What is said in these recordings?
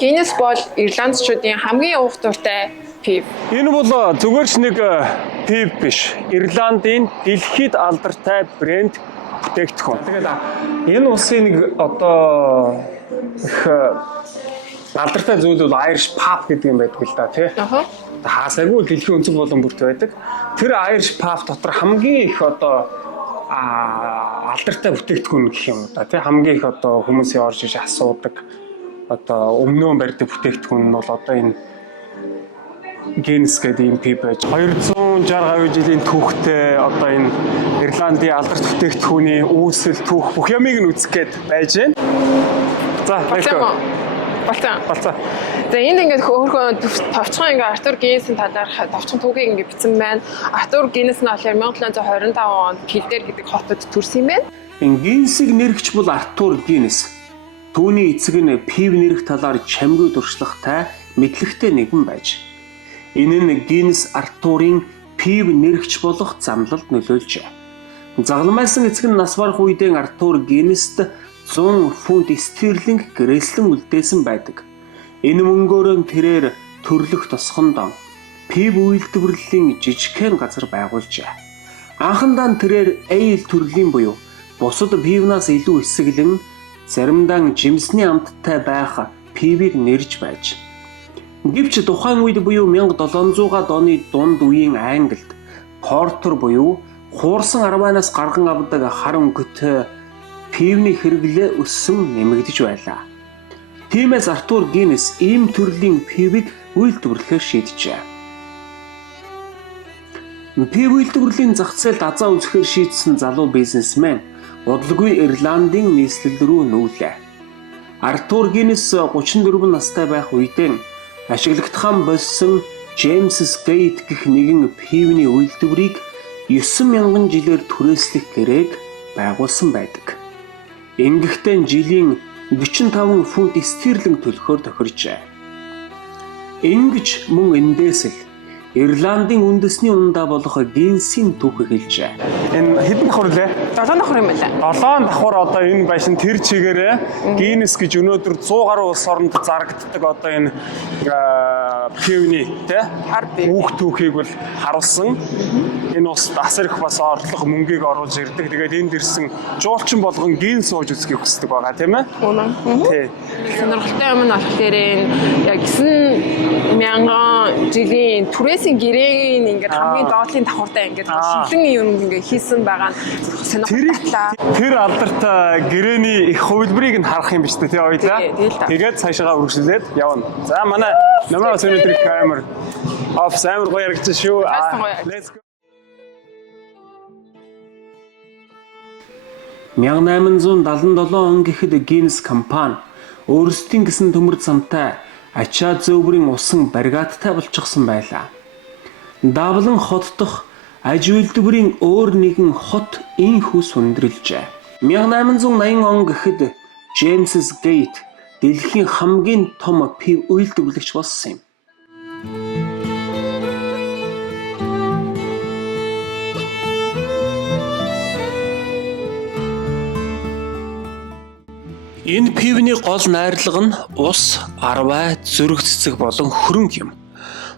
Guinness бол ирландчуудын хамгийн уух дуртай пив. Энэ бол зүгээр ч нэг пив биш. Ирландын дэлхийд алдартай брэнд бүтээгдэхүүн. Тэгээд энэ улсын нэг одоо их алдартай зүйл бол Irish pub гэдэг юм байдаг л да тий. Хаасайгүй дэлхийн өнцөг болон бүрт байдаг. Тэр Irish pub дотор хамгийн их одоо алдартай бүтээгдэхүүн гэх юм да тий. Хамгийн их одоо хүмүүсийн орж иж асуудаг одоо өмнөө барьдаг бүтээгдэхүүн нь бол одоо энэ Guinness гэдэг юм пив байж 260 гаруй жилийн түүхтэй одоо энэ Ирландын алдарт бүтээгдэхүүний үүсэл түүх бүх ямыг нь үзэх гээд байж байна. За, Болцоо. За энд ингээд хөөхөн товчхон ингээд Артур Гиннесийн талаарх товчхон түүхийг ингээд бичсэн байна. Артур Гиннес нь болохоор 1725 онд Килдэр гэдэг хотод төрсөн юм байна. Энэ Гиннесийг нэргч бол Артур Гиннес. Түүний эцэг нь пив нэрх талаар чамгүй туршлагатай мэдлэгтэй нэгэн байж. Энэ нь Гиннес Артурын пив нэргч болох замлалд нөлөөлжээ. Загламайсан эцэг нь нас барах үедээ Артур Гиннест 100 фунт стерлинг гэрээслэн үлдээсэн байдаг. Энэ мөнгөөр тэрээр төрлөх тосгондоо пив үйлдвэрлэлийн жижигхэн газар байгуулжээ. Анхандаа тэрээр ale төрлийн буюу бусад пивнаас илүү эсэглэн заримдаа жимсний амттай байх пивийг нэрж байж. Гэвч тухайн үед буюу 1700-аад оны дунд үеийн Англид портер буюу хуурсан арваанаас гарган авдаг хар өнгөтэй пивний хэрэглээ өссөн нэмэгдэж байлаа. Тиймээс Артур Гиннес ийм төрлийн пивийг үйлдвэрлэхээр шийджээ. Пив үйлдвэрлэлийн зах зээлд азаа үзэхээр шийдсэн залуу бизнесмен удалгүй Ирландын нийслэл рүү нүүлээ. Артур Гиннес 34 настай байх үедээ ашиглагдхан болсон James Gate гэх нэгэн пивний үйлдвэрийг 9000 жилээр түрээслэх гэрээг байгуулсан байдаг. Ингэхдээ жилийн 45 фунт стерлинг төлөхөөр тохиржээ. Ингэж мөн эндээс л Ирландын үндэсний ундаа болох Гиннесийн түүх эхэлжээ. Энэ хэдэн давхар лээ? 7 давхар юм байна. 7 давхар одоо энэ байшин тэр чигээрээ Гиннес гэж өнөөдөр 100 гаруй улс оронд зарагддаг одоо энэ пивний тэ хүүхд түүхийг бол харуулсан. Энэ ус асар их бас орлого мөнгийг оруулж ирдэг. Тэгээд энд ирсэн жуулчин болгон Гиннес ууж үзхийг хүсдэг байгаа тийм ээ? Тий. Сонирхолтой юм нь болохоор яг 9000 жилийн түрээсийн гэрээг ингээд хамгийн доотлын давхартай ингээд шилэн юм ингээд хийсэн байгаа нь сонирхолтой. Тэр алдартай гэрээний их хувилбарыг нь харах юм биш үү тий ойлаа. Тэгээд цаашаа үргэлжлүүлээд явна. За манай намаа өнөөдөр камер офс амар гоё яригдсан шүү. Let's go. 1877 он гэхэд Guinness компани өөрсдийн гэсэн төмөр замтай ачаа зөөврийн усан баригаттай болчихсон байлаа. Давлан хот дох аж үйлдвэрийн өөр нэгэн хот инхүү сүндрэлжээ. 1880 он гэхэд James Gate дэлхийн хамгийн том пив үйлдвэрлэгч болсон юм. Энэ пивний гол найрлага нь ус, арвай, зүрх цэцэг болон хөрөнгө юм.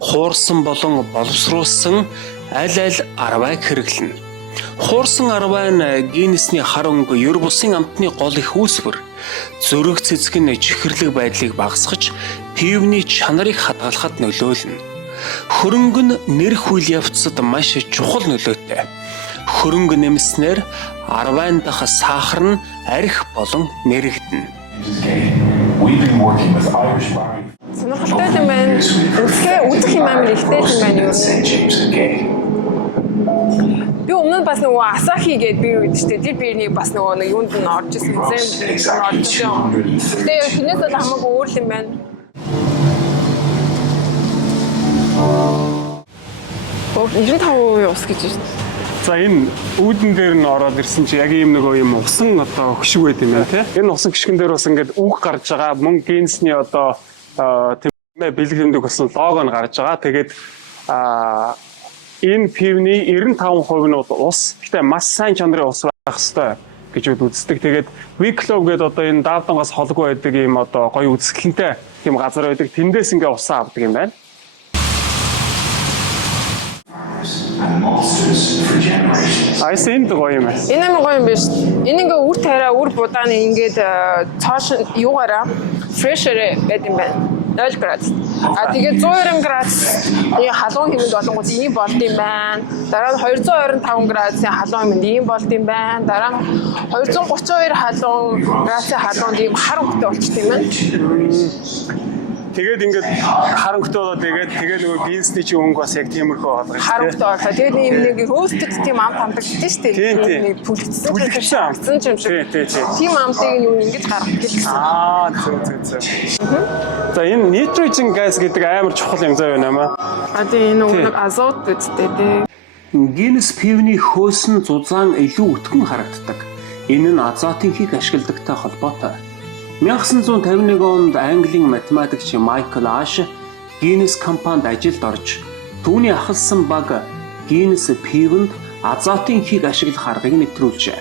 Хуурсан болон боловсруулсан аль арвайг хэрэглэнэ. Хуурсан арвай нь Гиннесний хар өнгө ер бусын амтны гол их үүсвэр. Зүрх цэцэг нь чихэрлэг байдлыг багасгаж пивний чанарыг хадгалахад нөлөөлнө. Хөрөнгө нь нэрх үйл явцад маш чухал нөлөөтэй. Хөрөнгө нэмснээр арвайн дах сахар нь архи болон нэрэгдэнэ. Сонирхолтой юм байна. Үзэх юм амар ихтэй юм байна юу? Би өмнө бас нөгөө Асахи гэдэг бир үед шүү дээ. Тэр бирний бас нөгөө юунд нь орж ирсэн юм. Тэгээ хинээс бол хамаагүй өөр юм байна. Өөр 95% ус гэж байна. За энэ үүдэн дээр нь ороод ирсэн чи яг ийм нөгөө юм усан одоо хөшиг байт юм байна тий. Энэ усан гიშгэн дээр бас ингээд үг гарч байгаа. Мөн Гиннесний одоо бэлэг тэмдэг болсон лого нь гарч байгаа. Тэгээд энэ пивний 95% нь ус. Гэтэ маш сайн чанарын ус байх ёстой гэж үздэг. Тэгээд Wicklow гэдэг одоо энэ даавдангаас холгүй байдаг ийм одоо гоё үзэсгэлэнтэй тийм газар байдаг. Тэндээс ингээ усаа авдаг юм байна. Айс энд гоё юм байна. Энэ амар гоё юм биш. Энэ ингээ үр тариа, үр будааны ингээд цааш юугаараа фрешэр байд юм байна. 0 градус. А тэгээд 190 градус ийм халуун хэмэнд болонгууд ийм болд юм байна. Дараа нь 225 градусын халуун хэмэнд ийм болд юм байна. Дараа нь 232 халуун градусын халуунд ийм хар өнгөтэй болчихсон юм байна. Тэгээд ингээд харангуйтай болоод тэгээд нөгөө бинсний чи өнгө бас яг тиймэрхүү болгоо. Хар өнгөтэй болоо. Тэгээд ийм нэг роостэд тийм амт хамдагдсан шүү дээ. Нэг бүлэгдсэн амтсан юм шиг. Тийм амтыг юу ингэж гаргах гэлсэн. Зөв. За энэ nitrogen gas гэдэг амар чухал юм заа байна маа. Энэ нэг азот үстэй тий. Гинс пивний хөөсөн зузаан илүү өтгөн харагддаг. Энэ нь азотын хийг ашигладагтай холбоотой. 1951 онд Английн математикч Майкл Аш Гинс компанид ажилд орж түүний ахалсан баг Гинс пивэнд азотын хийг ашиглах аргыг нэвтрүүлжээ.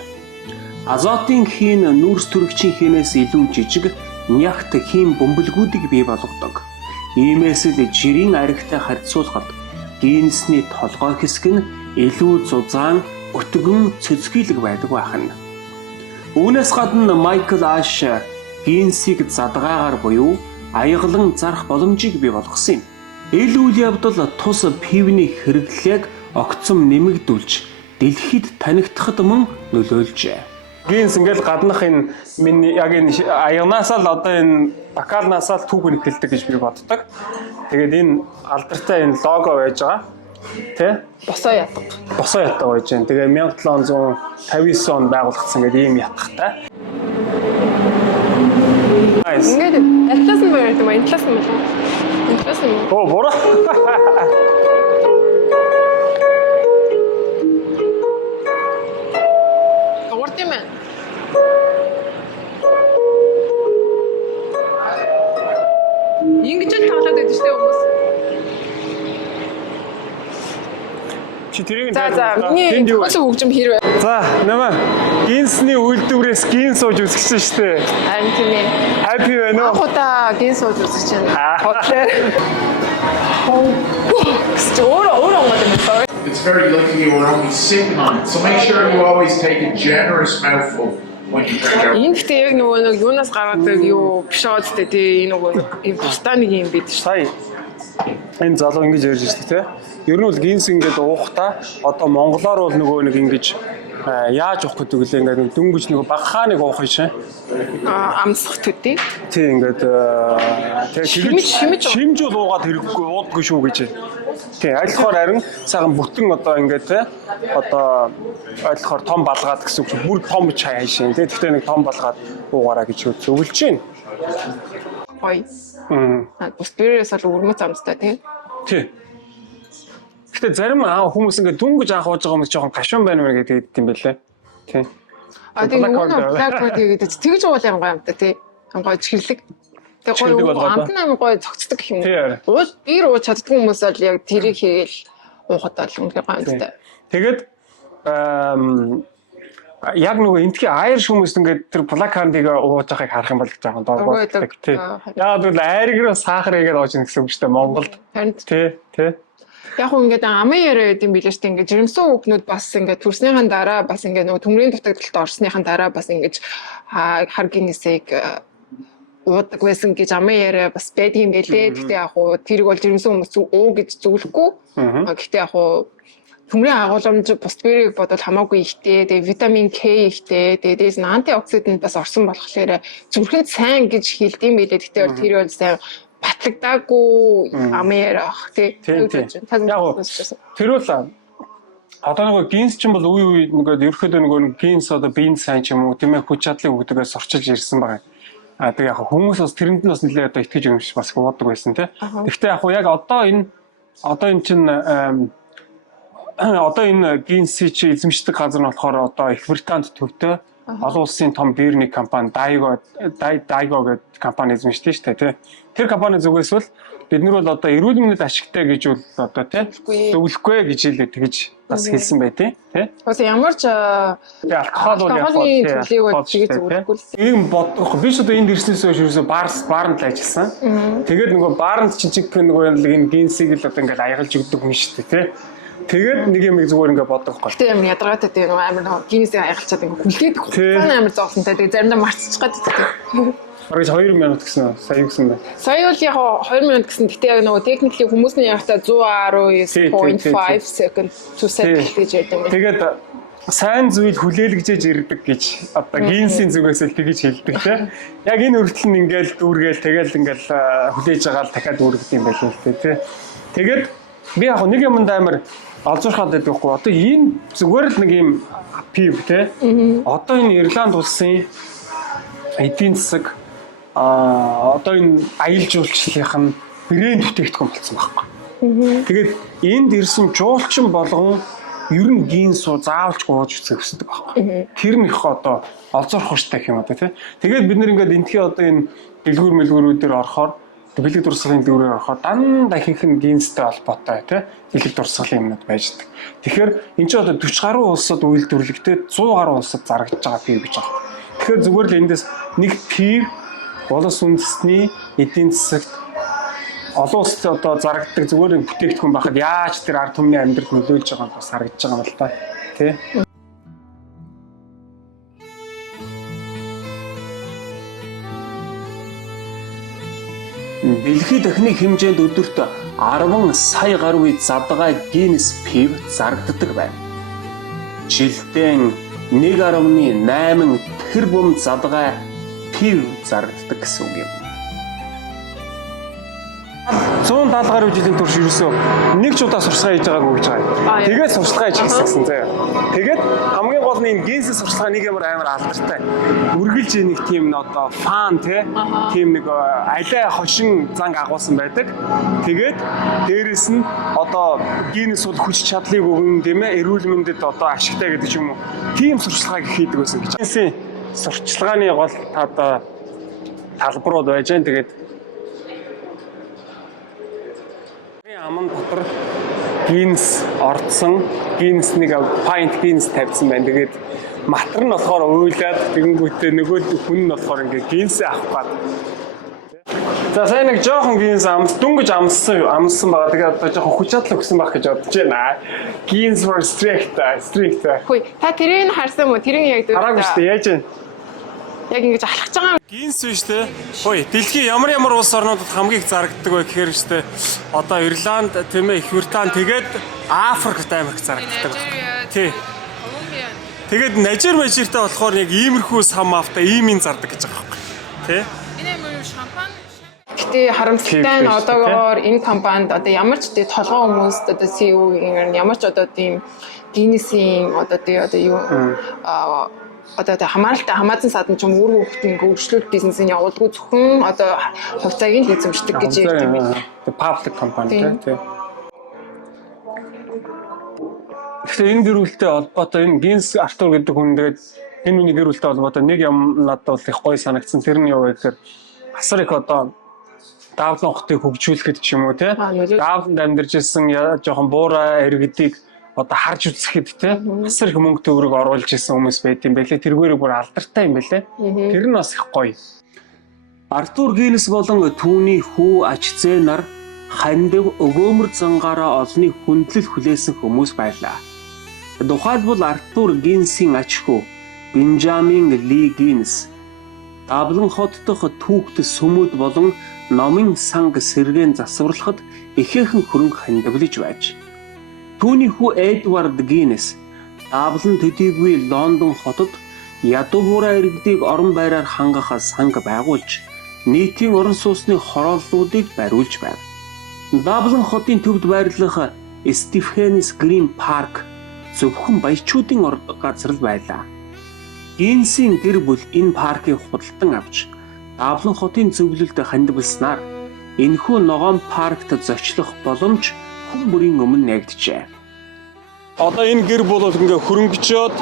Азотын хий нь нүүрс төрөгчийн хийнээс илүү жижиг нягт хийм бөмбөлгүүдийг бий болгодог. Иймээс л жирийн аригтай харьцуулахад Гинсний толгой хэсэг нь илүү зузаан, өтгөн цөцгийлэг байдаг байна. Үүнээс гадна Майкл Аш Гинсийг задгаагаар буюу аяглан зарах боломжийг бий болгосон юм. Эл үйл явдал тус пивний хэрэглээг огцом нэмэгдүүлж дэлхийд танигдахад мөн нөлөөлжээ. Гинс ингээл гаднах энэ миний яг энэ аягнаасаа л одоо энэ бакалнаасаа л түүх нэхэлдэг гэж би боддог. Тэгээд энэ алдартай энэ лого байж байгаа. Тэ? Босоо ятга. Босоо ятга байж байна. Тэгээ 1759 онд байгуулагдсан гэдэг ийм ятгатай. Ингээд талаас нь байна юм. Энэ талаас нь байна. Энэ талаас нь. Оо, буруу. Урд юм байна. Ингэж л тоглоод байдаг шүү дээ хүмүүс. Чи тэрийг За миний хөлөг хөгжим хэрвээ. За нэмээ Гинсний үйлдвэрээс гин сууж үзчихсэн шүү дээ. Харин тийм ээ. Happy байна уу? Ахуудаа гин сууж үзэж байна. Хотлоо. Өөрөө. It's very lucky you were only sipping on it, so make sure you always take a generous mouthful when you drink out. Энэ гэхдээ яг нөгөө нэг юунаас гаргадаг юу биш байгаа зү тий энэ нөгөө ийм тусдаа нэг юм бид шүү. Сая энэ залуу ингэж ярьж байна тий. Ер нь бол Гинс ингээд уухта одоо монголоор бол нөгөө нэг ингэж яаж уух гэдэг лээ ингээд нэг дөнгөж нөгөө багхаа нэг уух юм шээ. Амсах төдий. Тий ингээд шимж бол уугаад хэрэггүй уудгүй шүү гэж. Тий айлхоор харин сайхан бүтэн одоо ингээд тий одоо айлхоор том балгаад гэсэн үг. Бүр том чай шин тий. Тэгтээ нэг том балгаад уугаараа гэж зөвлөж байна. Хой. Бус бэрээс л өрмөц амстай тий. Тий. Гэтэ зарим хүмүүс ингээд дүнгэж анх ууж байгаа юм жоохон гашуун байна мэй гэдэг юм байлээ. Тий. Тэгээ нөгөө black гэдэг тэгж уул юм гоё юм та тий. Гоё чихэрлэг. Тэгээ гоё амт нам гоё цогцдог гэх юм. Уул бэр ууж чаддгүй хүмүүс бол яг тэрийг хийгээл уухад бол үнэхээр гоё юм та. Тэгээд яг нөгөө энтхий Irish хүмүүс ингээд тэр black candy-г ууж байгааг харах юм бол жоохон доогддаг тий. Яг бол айргэр сахар игээд ууж гэнэ гэсэн үг шүү дээ Монголд. Тий. Яг уу ингээд амын яриа гэдэг юм билээ шүү дээ. Ингээд жирэмсэн хүүхнүүд бас ингээд төрснийхэн дараа бас ингээд нөгөө төмрийн дутагдалд орсныхан дараа бас ингээд хар гинэсийг уудаг байсан гэж амын яриа бас байдаг юм байлээ. Гэхдээ яг уу тэрийг бол жирэмсэн хүмүүс уу гэж зөвлөхгүй. Гэхдээ яг уу төмрийн агуулмж бус бэрийг бодвол хамаагүй ихтэй. Тэгээ витамин К ихтэй. Тэгээ дээс нь антиоксидант бас орсон болохоор зүрхэнд сайн гэж хэлдэм байлээ. Гэхдээ тэр бол сайн батлагдаагүй амээр ах тий. Яг тэр бол одоо нөгөө гинс ч юм бол үе нөгөө ерөөхдөө нөгөө гинс одоо бинс сайн ч юм уу тийм ээ хүч чадлыг өгдөгөөс орчилж ирсэн байгаа. Тэгээ яг хүмүүс бас тэрэнд нь бас нэлээд одоо итгэж юм шиг бас уудаг байсан тий. Гэхдээ яг одоо энэ чинь одоо энэ гинси чи эзэмшдэг газар нь болохоор одоо Их Британд төвтэй Олон улсын том биерний компани Daigo гэдэг компани эзэмшдэг шүү дээ тий. Тэр компани зүгээс бол бид нар бол одоо эрүүл мэндэд ашигтай гэж бол одоо тий зөвлөхгүй гэж хэлээд тэгж бас хэлсэн бай тий. Бас ямар ч алкоголын төлөйг чигээ зөвлөхгүй л. Ийм бодох. Би ч одоо энд ирснээс хойш ерөөсө баарнд л ажилласан. Тэгээд нөгөө баарнд жижиг нөгөө энэ гинсийг л одоо ингээд аягалж өгдөг хүн шүү дээ тий. Тэгээд нэг юм зүгээр ингээд бодох гол. Тэ амар ядаргаатай тийм амар гинсийг аягалчаад ингээд хүлээдэг хугацааны амар зоолсонтай. Тэгээд заримдаа марцчих гад тийм. Бараг 2 минут гэсэн сая гэсэн байна. Сая бол яг 2 минут гэсэн. Гэтэ яг нөгөө техникли хүмүүсний явахтаа 119.5 second to set гэж ярьдаг юм. Тэгээд сайн зүйл хүлээлгэж ирдэг гэж одоо гинсийн зүгээс л тэгж хэлдэг тийм. Яг энэ үртэл нь ингээл дүүргээл тэгэл ингээл хүлээж байгаа л дахиад дүүргдэг юм байл л тийм. Тэгээд би яг нэг юмд амар олзуурхаад байдаг хгүй. Одоо энэ зүгээр л нэг юм пив тийм. Одоо энэ Ирланд улсын эдийн засаг одоо энэ аялал жуулчлалынх нь брэнд бүтээгдэхүүн болсон байхгүй. Тэгээд энд ирсэн жуулчин болгон ер нь гинс уу заавалж гооч үзэх хүсдэг байхгүй. Тэр нь их одоо олзуурах хөштэй гэх юм одоо тий. Тэгээд бид нэр ингээд энтхий одоо энэ дэлгүүр мэлгүүрүүдээр орохоор бэлэг дурсгалын дэлгүүрээр орохоор дандаа ихэнх нь гинстэй холбоотой тий. Бэлэг дурсгалын юмнууд байждаг. Тэгэхээр энэ чинь одоо 40 гаруй улсад үйлдвэрлэгдээ 100 гаруй улсад зарагдж байгаа пив гэж байгаа. Тэгэхээр зүгээр л эндээс нэг пив Улс үндэстний эдийн засагт олон улсад одоо зарагддаг зүгээр бүтээгдэхүүн байхад яаж тэр ард түмний амьдралд нөлөөлж байгааг бас харагдаж байгаа юм л та тий. Дэлхийд дахны хэмжээнд өдөрт 10 сая гаруй задгай гинс пив зарагддаг байна. Жилдээ 1.8 тэрбум задгай пив зарагддаг гэсэн үг юм. 170 гаруй жилийн турш ерөөсөө нэг ч удаа сурчлагаа хийж байгаагүй гэж байгаа. Тэгээд сурчлагаа хийж хийсэн заяа. Тэгээд хамгийн гол нь энэ гинсийн сурчлага нэг ямар амар алдартай. Үргэлж нэг тийм одоо фан тийм нэг алай хошин занг агуулсан байдаг. Тэгээд дээрэс нь одоо гинс бол хүч чадлыг өгнө тийм ээ. Эрүүл мэндэд одоо ашигтай гэдэг ч юм уу. Тийм сурчлагааг хийдэг байсан гэж. Гинсийн сурчлагын гол одоо талбарууд байж гэн тэгээд аман дотор гинс орцсон гинс нэг пайнт гинс тавьсан байна. Тэгээд матар нь болохоор уйлаад тэгэнгүүтээ нөгөө хүн нь болохоор ингээ гинс авах гад. За сайн нэг жоохон гинс дүнгэж амссан байгаа. Тэгээд одоо жоохон хүч чадал өгсөн байх гэж бодож байна. Гинс for strict. Хөөе та тэрийг харсан мó? Тэрийг яг хараагүй шүү дээ. Яаж вэ? Яг ингэж алхаж байгаа. Гинс биш үү? Хөөе, дэлхийн ямар улс орнуудад хамгийн их зарагддаг вэ гэхээр шүү дээ. Одоо Ирланд, тийм ээ, Их Британь, тэгээд Африкт амар их зарагддаг. Тий. Тэгээд Нажиртай болохоор яг иймэрхүү сам автаа иймийн зардаг гэж байгаа байхгүй. Тий. Энэ юм шампань. Гэтэ харамсалтай нь одоогоор энэ компанид одоо ямар ч тий толгой хүмүүст одоо CEO-ийн ямар ч одоо тийм гинсийн одоо тий одоо юу одоо хамаарлалтай садан ч юм өөр хүүхдийн хөгжлөлт бизнесийн явуулдаггүй зөвхөн одоо хувьцааг нь эзэмшдэг гэж ярьдаг юм. Public company тий. Тэгэхээр энэ гэр бүлтэй холбоотой энэ Гинс Артур гэдэг хүн тэгээд энэ хүний гэр бүлтэй холбоотой нэг юм надад бол их гоё санагдсан. Тэр нь юу вэ гэхээр асар их одоо даавлын хотыг хөгжүүлэхэд ч юм уу тий. Даавланд амьдарч ирсэн жоохон буурай иргэдийг одоо харж үзэхэд те асар их мөнгө төгрөг оруулж исэн хүмүүс байт юм байлээ. Тэргээрээ бүр алдартай юм байлээ. Тэр нь бас их гоё. Артур Гинс болон түүний хүү Ачзээ нар хандив өгөөмөр зангаараа олонний хүндлэл хүлээсэн хүмүүс байлаа. Тухайлбал Артур Гинсийн ач хүү Бенжамин Ли Гинс Даблан хот дахь түүхт сүмүүд болон номын санг сэргээн засварлахад ихээхэн хөрөнгө хандивлаж байж. Түүний хүү Эдвард Гинс Даблан төдийгүй Лондон хотод ядуу буурай иргэдийг орон байраар хангах санг байгуулж нийтийн орон сууцны хорооллуудыг бариулж байв. Даблан хотын төвд байрлах Стефенс Грин парк зөвхөн баячуудын газар л байлаа. Гинсийн гэр бүл энэ паркийг худалдан авч Даблан хотын зөвлөлд хандивласнаар энэхүү ногоон паркт зочлох боломж хүн бүрийн өмнө нэгджээ. Одоо энэ гэр бүл ингээ хөрөнгөчөөд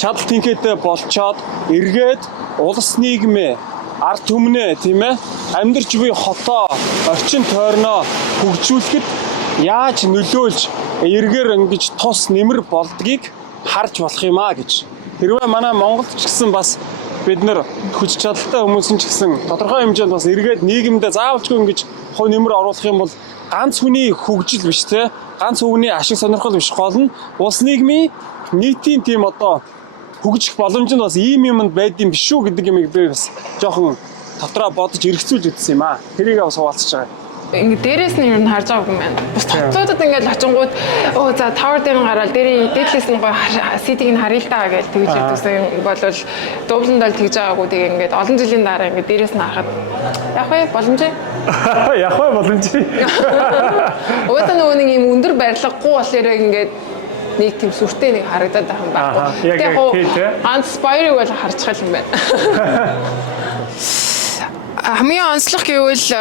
чадал тэнхээтэй болцоод эргээд улс нийгмээ ард түмнээ тийм ээ амьдарч буй хотоо орчин тойрноо хөгжүүлэхэд яаж нөлөөлж эргээр ингэж тус нэмэр болдгийг харж болох юм а гэж. Хэрвээ манай Монголд ч гэсэн бас бид нар хүч чадалтай хүмүүс ч гэсэн тодорхой хэмжээнд бас эргээд нийгэмдээ заавалчгүй ингэж хувь нэмэр оруулах юм бол ганц хүний хөгжил биш те ганц хүний ашиг сонирхол биш гол нь улс нийгмийн нийтийн тийм одоо хөгжих боломж нь бас ийм юмд байдсан биш үү гэдэг юм би бас жоохон дотроо бодож эргэцүүлж үзсэн юм аа. Тэрийг бас хуваалцаж байгаа. Ингээ дээрээс нь ер нь харж байгаа юм байна. Бус хотуудад ингээд очингууд оо за тавар дээр нь гараад дээдлээс нь гоо ситиг нь харъя л даа гэж тэгж ирдэгсэн болвол Дублинд л тэгж байгаагүй тэгээ ингээд олон жилийн дараа ингээд дээрээс нь харахад яг вэ боломжтой. Яг вэ боломжтой. Өөдөө нөгөө нэг юм өндөр барилгагүй болохоор ингээд нэг тийм сүртэй нэг харагдаад байгаа юм байна. Тэгээ ганц спайрыг бол харчих юм байна. Хамгийн онцлог гэвэл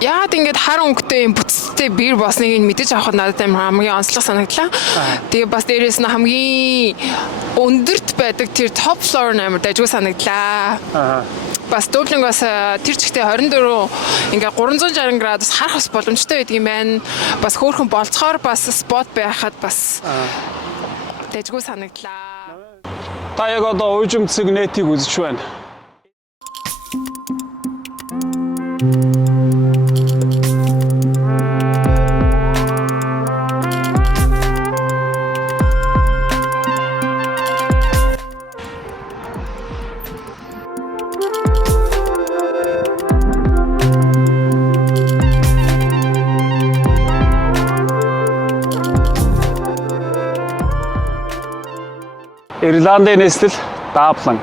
яагаад ингэж хар өнгөтэй юм бүтцтэй бэр босныг мэдэж авахд надад хамгийн онцлог санагдлаа. Тэгээ бас дээрээс нь хамгийн өндөрт байдаг тэр топ флор амар дайггүй санагдлаа. Бас Дублингаас тэр чигтээ 24 ингээ 360 градус харах бас боломжтой байдаг юм байна. Бас хөөрхөн болцохоор бас спот байхад бас дайггүй санагдлаа. Та яг одоо уужимцэг нэтийг үзэж байна. Ирландын нийслэл Даблин.